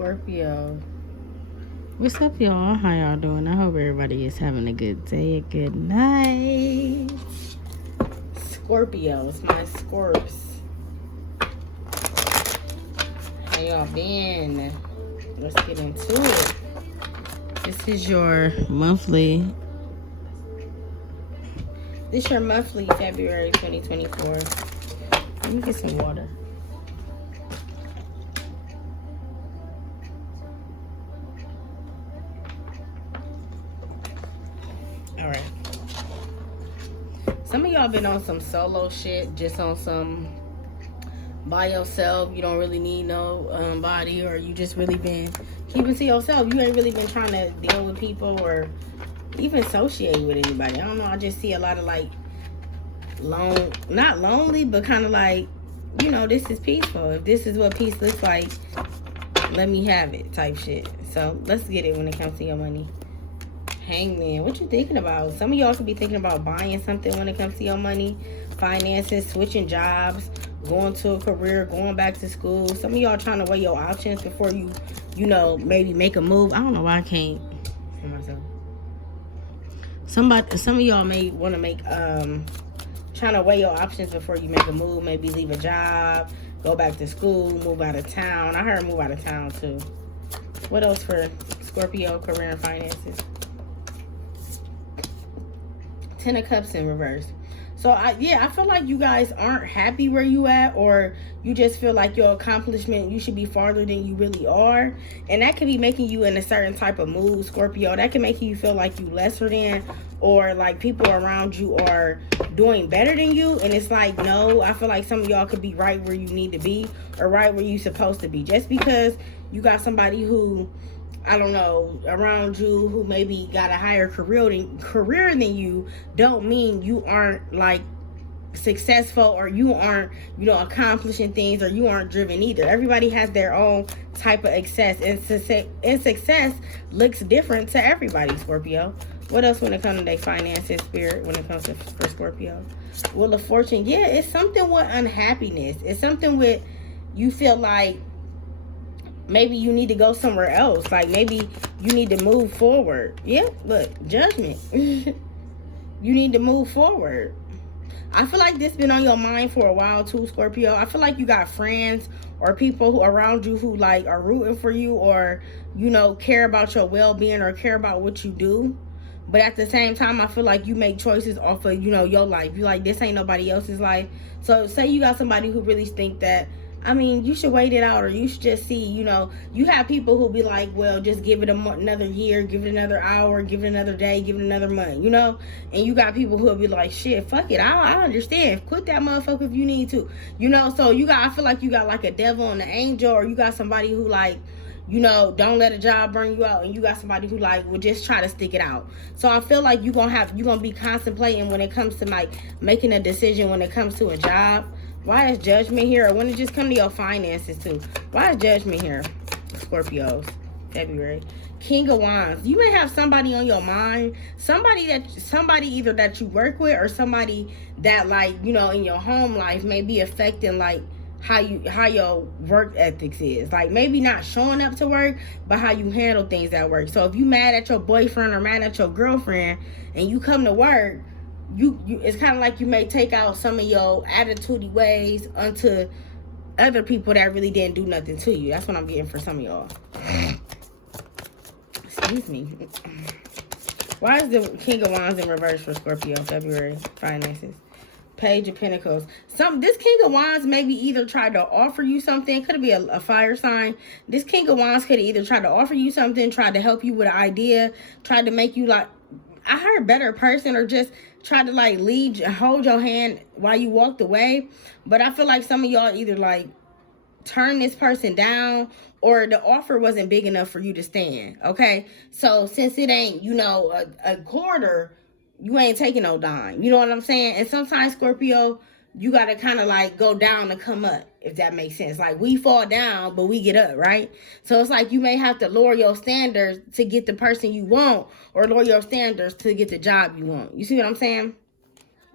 Scorpio. What's up, y'all? How y'all doing? I hope everybody is having a good day, a good night. Scorpios, my Scorps. How y'all been? Let's get into it. This is your monthly. This your monthly February 2024. Let me get some water. Alright. Some of y'all been on some solo shit, just on some by yourself. You don't really need no body, or you just really been keeping to yourself. You ain't really been trying to deal with people or even associate with anybody. I don't know. I just see a lot of like not lonely, but kind of like, you know, this is peaceful. If this is what peace looks like, let me have it type shit. So let's get it when it comes to your money. Hangman, what you thinking about? Some of y'all could be thinking about buying something when it comes to your money, finances, switching jobs, going to a career, going back to school. Some of y'all trying to weigh your options before you know, maybe make a move. I don't know why I can't for myself. Some of y'all may want to make trying to weigh your options before you make a move. Maybe leave a job, go back to school, move out of town. I heard move out of town too. What else for Scorpio, career and finances? 10 of Cups in reverse. So I feel like you guys aren't happy where you at, or you just feel like your accomplishment, you should be farther than you really are. And that can be making you in a certain type of mood, Scorpio. That can make you feel like you lesser than, or like people around you are doing better than you. And it's like, no, I feel like some of y'all could be right where you need to be, or right where you supposed to be. Just because you got somebody who, I don't know, around you who maybe got a higher career than you, don't mean you aren't like successful, or you aren't, you know, accomplishing things, or you aren't driven either. Everybody has their own type of success, and success looks different to everybody, Scorpio. What else when it comes to their finances, spirit, when it comes to for Scorpio? Wheel of Fortune, yeah, it's something with unhappiness. It's something with you feel like maybe you need to go somewhere else. Like maybe you need to move forward. Yeah, look, Judgment. You need to move forward. I feel like this been on your mind for a while too, Scorpio. I feel like you got friends or people who around you who like are rooting for you, or, you know, care about your well-being, or care about what you do. But at the same time, I feel like you make choices off of, you know, your life. You like, this ain't nobody else's life. So say you got somebody who really think that, I mean, you should wait it out, or you should just see, you know, you have people who be like, well, just give it another year, give it another hour, give it another day, give it another month, you know? And you got people who will be like, shit, fuck it, I understand. Quit that motherfucker if you need to, you know? So I feel like you got like a devil and an angel, or you got somebody who like, you know, don't let a job burn you out, and you got somebody who like will just try to stick it out. So I feel like you're gonna be contemplating when it comes to like making a decision when it comes to a job. Why is Judgment here? Or when it just come to your finances too? Why is Judgment here? Scorpios, February. King of Wands. You may have somebody on your mind. Somebody either that you work with, or somebody that like, you know, in your home life may be affecting like how your work ethics is. Like maybe not showing up to work, but how you handle things at work. So if you mad at your boyfriend or mad at your girlfriend and you come to work, it's kind of like you may take out some of your attitudey ways onto other people that really didn't do nothing to you. That's what I'm getting for some of y'all. Excuse me. Why is the King of Wands in reverse for Scorpio, February finances? Page of Pentacles. This King of Wands maybe either tried to offer you something. Could be a fire sign. This King of Wands could have either tried to offer you something, tried to help you with an idea, tried to make you like, I heard better person, or just tried to like hold your hand while you walked away. But I feel like some of y'all either like turn this person down, or the offer wasn't big enough for you to stand. Okay, so since it ain't, you know, a quarter, you ain't taking no dime. You know what I'm saying? And sometimes, Scorpio, you gotta kind of like go down to come up, if that makes sense. Like we fall down, but we get up, right? So it's like you may have to lower your standards to get the person you want, or lower your standards to get the job you want. You see what I'm saying?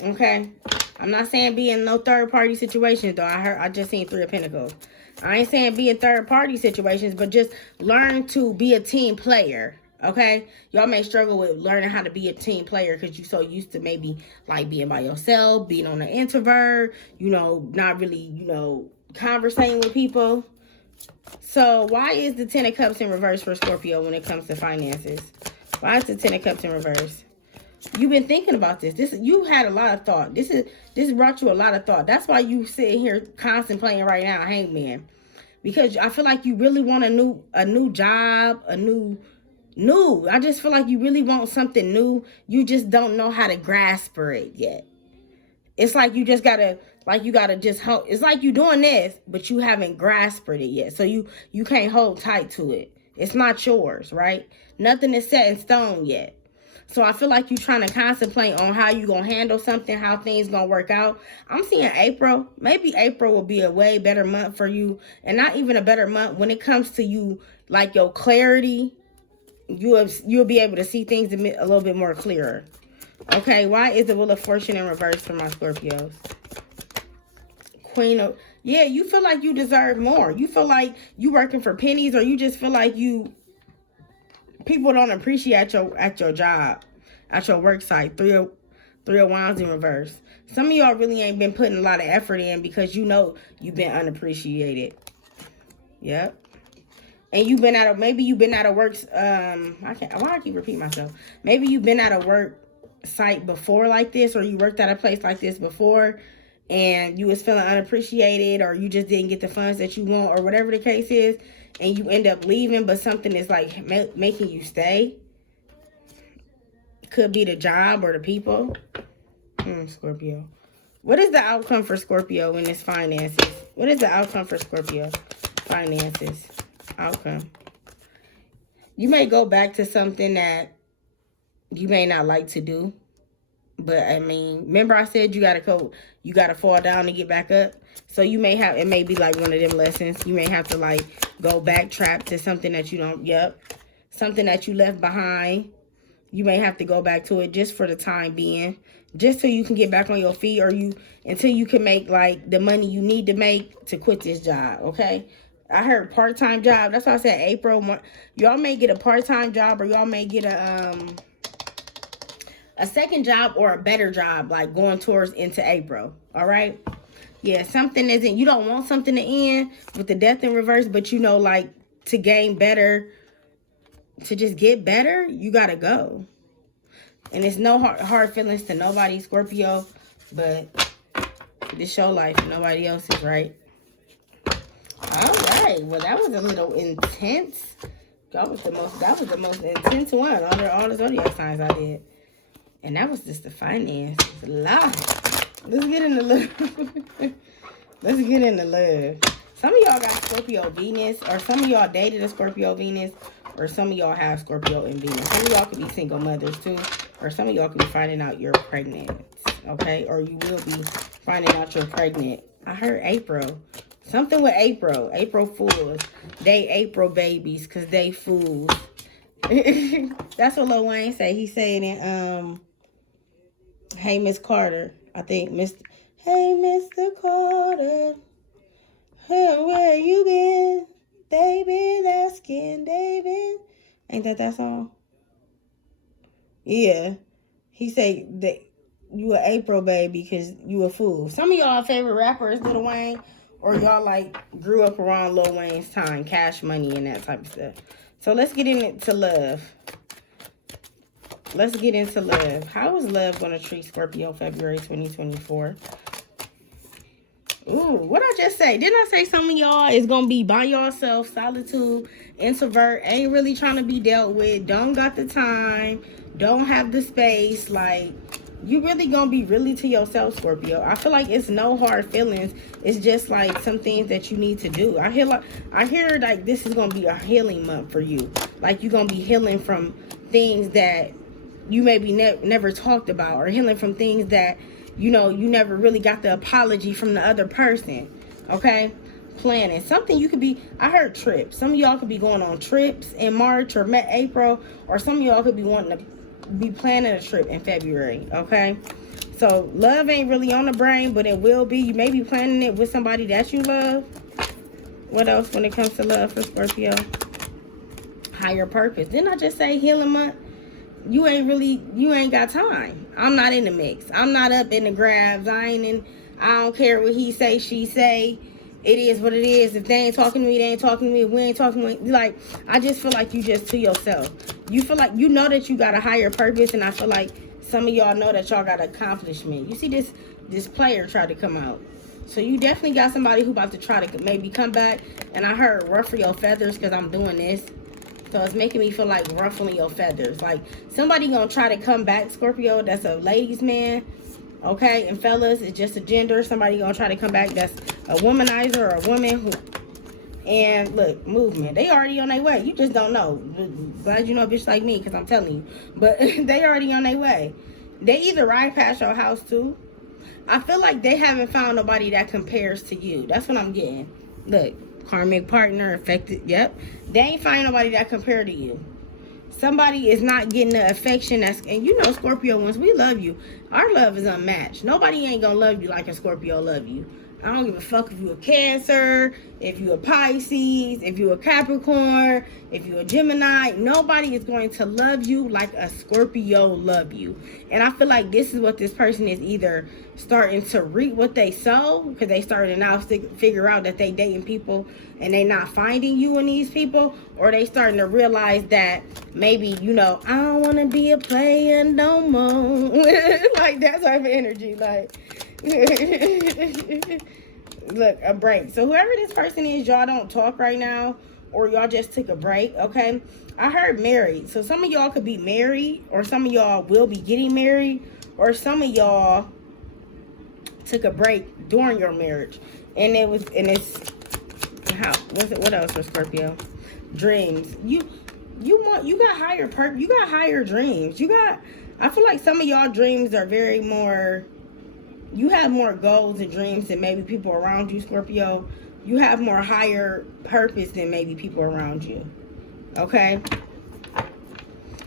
Okay. I'm not saying be in no third party situation though. I just seen 3 of Pentacles. I ain't saying be in third party situations, but just learn to be a team player. Okay, y'all may struggle with learning how to be a team player because you're so used to maybe like being by yourself, being on an introvert, not really, conversating with people. So why is the Ten of Cups in reverse for Scorpio when it comes to finances? Why is the Ten of Cups in reverse? You've been thinking about this. You had a lot of thought. This brought you a lot of thought. That's why you sitting here contemplating right now, Hangman. Because I feel like you really want a new job, I just feel like you really want something new. You just don't know how to grasp for it yet. It's like you just gotta, just hold. It's like you doing this, but you haven't grasped it yet. So you can't hold tight to it. It's not yours, right? Nothing is set in stone yet. So I feel like you're trying to contemplate on how you going to handle something, how things going to work out. I'm seeing April. Maybe April will be a way better month for you. And not even a better month when it comes to you, like your clarity. You'll be able to see things a little bit more clearer. Okay, why is the Wheel of Fortune in reverse for my Scorpios? Queen of... Yeah, you feel like you deserve more. You feel like you working for pennies, or you just feel like people don't appreciate at your job, at your work site. Three of Wands in reverse. Some of y'all really ain't been putting a lot of effort in because you've been unappreciated. Yep. And maybe you've been out of work. Why I keep repeating myself? Maybe you've been at a work site before like this, or you worked at a place like this before, and you was feeling unappreciated, or you just didn't get the funds that you want, or whatever the case is, and you end up leaving, but something is like making you stay. Could be the job or the people. Scorpio. What is the outcome for Scorpio in this finances? What is the outcome for Scorpio? Finances. Outcome. You may go back to something that you may not like to do. But I mean, remember I said you gotta fall down to get back up. So it may be like one of them lessons. You may have to like go backtrack to something that something that you left behind. You may have to go back to it just for the time being, just so you can get back on your feet, until you can make like the money you need to make to quit this job. Okay. I heard part-time job. That's why I said April. Y'all may get a part-time job, or y'all may get a second job or a better job, like going towards into April. All right. Yeah. You don't want something to end with the Death in reverse, but like to gain better, to just get better, you got to go. And it's no hard feelings to nobody, Scorpio, but this your life. Nobody else's, right? All right. Well, that was a little intense. That was the most intense one under all the zodiac signs I did. And that was just the finance. It's a lot. Let's get into love. Let's get into love. Some of y'all got Scorpio Venus, or some of y'all dated a Scorpio Venus, or some of y'all have Scorpio and Venus. Some of y'all could be single mothers too, or some of y'all could be finding out you're pregnant. Okay? Or you will be finding out you're pregnant. I heard April. Something with April. April Fools. They April babies because they fools. That's what Lil Wayne say. He said in Hey Miss Carter. I think Hey Mr. Carter. Where you been? They been asking, David. Ain't that song? Yeah. He say that you a April baby because you a fool. Some of y'all favorite rappers, Lil Wayne, or y'all like grew up around Lil Wayne's time, Cash Money and that type of stuff. So let's get into love. Let's get into love. How is love going to treat Scorpio February 2024? Ooh, what I just say? Didn't I say some of y'all is going to be by yourself, solitude, introvert, ain't really trying to be dealt with, don't got the time, don't have the space, like... You really gonna be really to yourself, Scorpio. I feel like it's no hard feelings. It's just like some things that you need to do. I hear like this is gonna be a healing month for you. Like you're gonna be healing from things that you maybe never talked about, or healing from things that you never really got the apology from the other person. Okay, planning something. You could be. I heard trips. Some of y'all could be going on trips in March or April, or some of y'all could be wanting to be planning a trip in February. Okay, so love ain't really on the brain, but it will be. You may be planning it with somebody that you love. What else when it comes to love for Scorpio? Higher purpose. Didn't I just say healing month? You ain't got time. I'm not in the mix. I'm not up in the grabs. I don't care what he say, she say. It is what it is. If they ain't talking to me, they ain't talking to me. If we ain't talking to me, like, I just feel like you just to yourself. You feel like you know that you got a higher purpose, and I feel like some of y'all know that y'all got accomplishment. You see this player try to come out. So you definitely got somebody who about to try to maybe come back. And I heard ruffle your feathers because I'm doing this. So it's making me feel like ruffling your feathers. Like somebody gonna try to come back, Scorpio. That's a ladies man. Okay, and fellas, it's just a gender. Somebody gonna try to come back. That's a womanizer or a woman who. And look, movement. They already on their way. You just don't know. Glad you know a bitch like me, because I'm telling you. But they already on their way. They either ride past your house too. I feel like they haven't found nobody that compares to you. That's what I'm getting. Look, karmic partner, affected. Yep. They ain't find nobody that compare to you. Somebody is not getting the affection that's, and you know Scorpio, once we love you, our love is unmatched. Nobody ain't gonna love you like a Scorpio love you. I don't give a fuck if you a Cancer, if you a Pisces, if you a Capricorn, if you a Gemini. Nobody is going to love you like a Scorpio love you. And I feel like this is what this person is either starting to reap what they sow, because they starting to now figure out that they dating people and they not finding you in these people, or they starting to realize that maybe, you know, I don't want to be a player no more. Like that type of energy, like. Look, a break. So whoever this person is, y'all don't talk right now, or y'all just took a break. Okay, I heard married. So some of y'all could be married, or some of y'all will be getting married, or some of y'all took a break during your marriage, and it's how what's it? What else for Scorpio? Dreams. You got higher purpose. You got higher dreams. I feel like some of y'all dreams are very more. You have more goals and dreams than maybe people around you, Scorpio. You have more higher purpose than maybe people around you. Okay?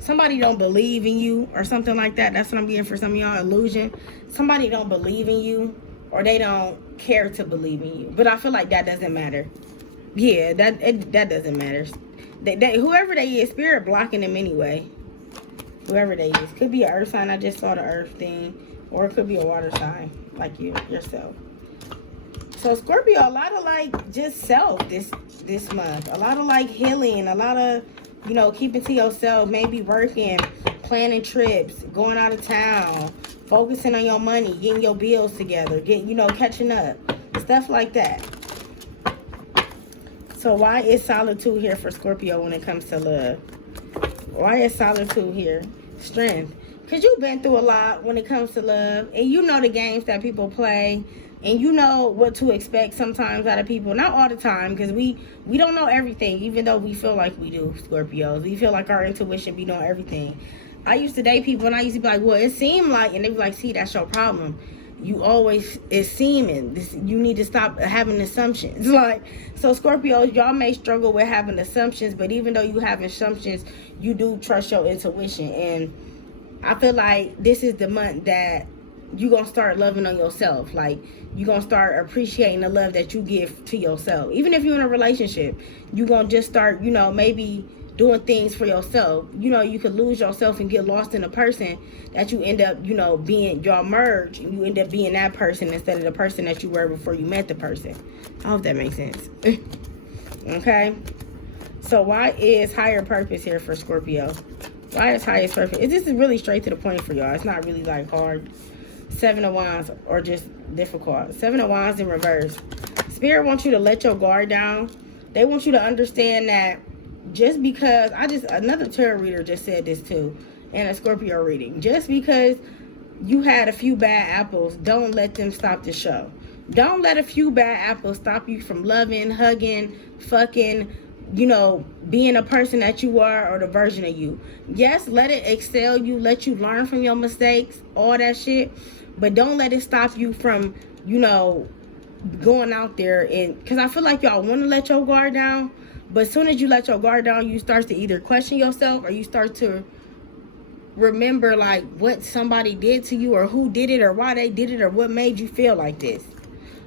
Somebody don't believe in you or something like that. That's what I'm getting for some of y'all, illusion. Somebody don't believe in you, or they don't care to believe in you. But I feel like that doesn't matter. Yeah, that doesn't matter. Whoever they is, spirit blocking them anyway. Whoever they is. Could be an earth sign. I just saw the earth thing. Or it could be a water sign, like yourself. So Scorpio, a lot of like just self this month. A lot of like healing, a lot of, you know, keeping to yourself, maybe working, planning trips, going out of town, focusing on your money, getting your bills together, catching up, stuff like that. So why is solitude here for Scorpio when it comes to love? Why is solitude here? Strength. Because you've been through a lot when it comes to love. And you know the games that people play. And you know what to expect sometimes out of people. Not all the time. Because we don't know everything. Even though we feel like we do, Scorpios. We feel like our intuition be knowing everything. I used to date people and I used to be like, well, it seemed like. And they be like, see, that's your problem. You always is seeming. You need to stop having assumptions. Like, so Scorpios, y'all may struggle with having assumptions. But even though you have assumptions, you do trust your intuition. And I feel like this is the month that you're going to start loving on yourself. Like, you're going to start appreciating the love that you give to yourself. Even if you're in a relationship, you're going to just start, maybe doing things for yourself. You could lose yourself and get lost in a person that you end up, being, y'all merge, and you end up being that person instead of the person that you were before you met the person. I hope that makes sense. Okay? So why is higher purpose here for Scorpio? Why is highest purpose? This is really straight to the point for y'all. It's not really like hard. 7 of Wands or just difficult. 7 of Wands in reverse. Spirit wants you to let your guard down. They want you to understand that just because another tarot reader just said this too, in a Scorpio reading. Just because you had a few bad apples, don't let them stop the show. Don't let a few bad apples stop you from loving, hugging, fucking, being a person that you are, or the version of you. Yes, let it excel you, let you learn from your mistakes, all that shit. But don't let it stop you from, going out there. And because I feel like y'all want to let your guard down. But as soon as you let your guard down, you start to either question yourself, or you start to remember like what somebody did to you, or who did it, or why they did it, or what made you feel like this.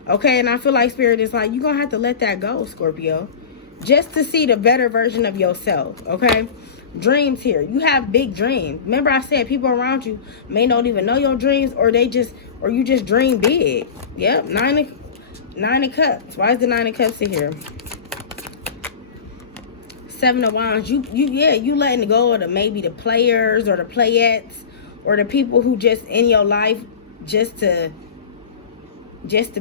Okay, and I feel like Spirit is like, you're going to have to let that go, Scorpio. Just to see the better version of yourself, okay? Dreams here. You have big dreams. Remember I said people around you may not even know your dreams, or you just dream big. Yep, nine of cups. Why is the 9 of cups in here? 7 of wands. You letting go of maybe the players or the playettes or the people who just in your life just to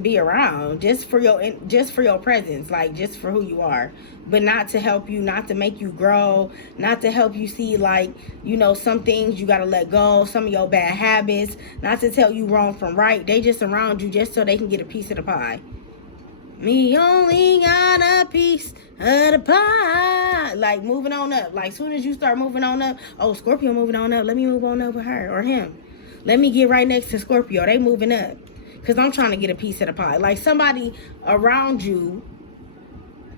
be around, just for your presence, like just for who you are, but not to help you, not to make you grow, not to help you see, like, you know, some things you got to let go, some of your bad habits, not to tell you wrong from right. They just around you just so they can get a piece of the pie. Me only got a piece of the pie. Like, moving on up. Like, soon as you start moving on up, oh, Scorpio moving on up, let me move on up with her or him. Let me get right next to Scorpio. They moving up. Because I'm trying to get a piece of the pie. Like, somebody around you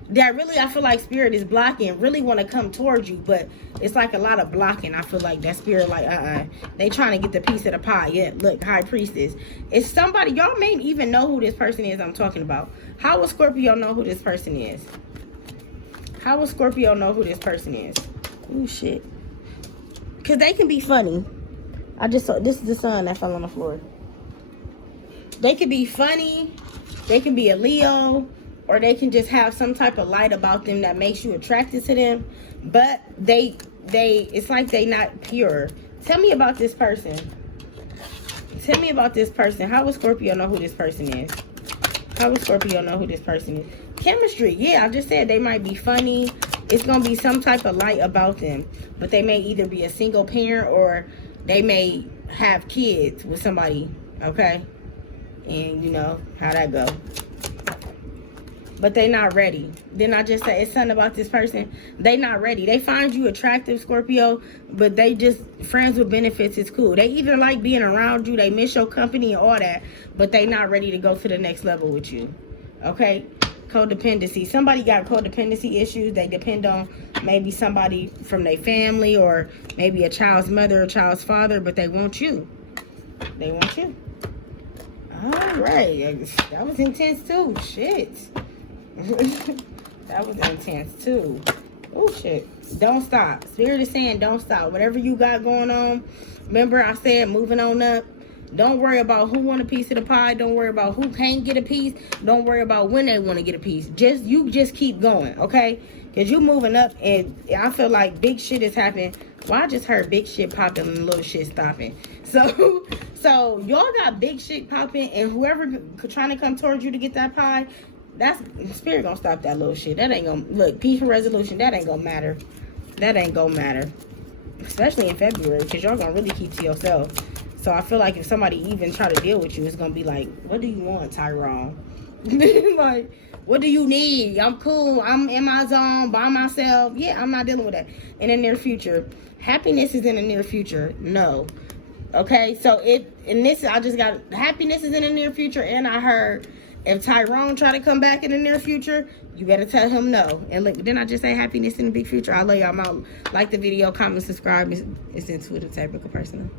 that really, I feel like Spirit is blocking, really want to come towards you, but it's like a lot of blocking. I feel like that Spirit, like, they trying to get the piece of the pie. Yeah, look, High Priestess. It's somebody, y'all may even know who this person is I'm talking about. How will Scorpio know who this person is? How will Scorpio know who this person is? Oh, shit. Because they can be funny. I just saw, this is the sun that fell on the floor. They could be funny, they can be a Leo, or they can just have some type of light about them that makes you attracted to them. But it's like they not pure. Tell me about this person. Tell me about this person. How would Scorpio know who this person is? How would Scorpio know who this person is? Chemistry. Yeah, I just said they might be funny. It's going to be some type of light about them. But they may either be a single parent or they may have kids with somebody. Okay? And you know how that go. But they not ready. Didn't I just say it's something about this person? They not ready. They find you attractive, Scorpio, but they just, friends with benefits is cool. They either like being around you, they miss your company and all that, but they not ready to go to the next level with you. Okay? Codependency. Somebody got codependency issues. They depend on maybe somebody from their family or maybe a child's mother or child's father, but they want you. They want you. All right, that was intense too. Shit. That was intense too. Oh shit. Don't stop. Spirit is saying don't stop. Whatever you got going on, remember I said moving on up. Don't worry about who want a piece of the pie. Don't worry about who can't get a piece. Don't worry about when they want to get a piece. Just keep going, okay? Because you moving up, and I feel like big shit is happening. Well, I just heard big shit popping and little shit stopping. So y'all got big shit popping, and whoever trying to come towards you to get that pie, that's Spirit gonna stop that little shit. That ain't gonna, look, peaceful resolution, that ain't gonna matter. That ain't gonna matter. Especially in February, because y'all gonna really keep to yourself. So I feel like if somebody even try to deal with you, it's gonna be like, what do you want, Tyrone? Like, what do you need? I'm cool. I'm in my zone by myself. Yeah, I'm not dealing with that. In the near future, happiness is in the near future. No. Okay, so I just got happiness is in the near future, and I heard if Tyrone try to come back in the near future, you better tell him no. And look, didn't I just say happiness in the big future? I love y'all. Like the video, comment, subscribe. It's intuitive, typical person.